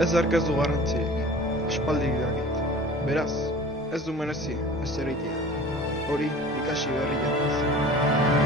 Ez hark ez du garrantzirik, aspaldi dakit. Beraz, ez du merezi ez ereitea. Hori ikasi berri janaz.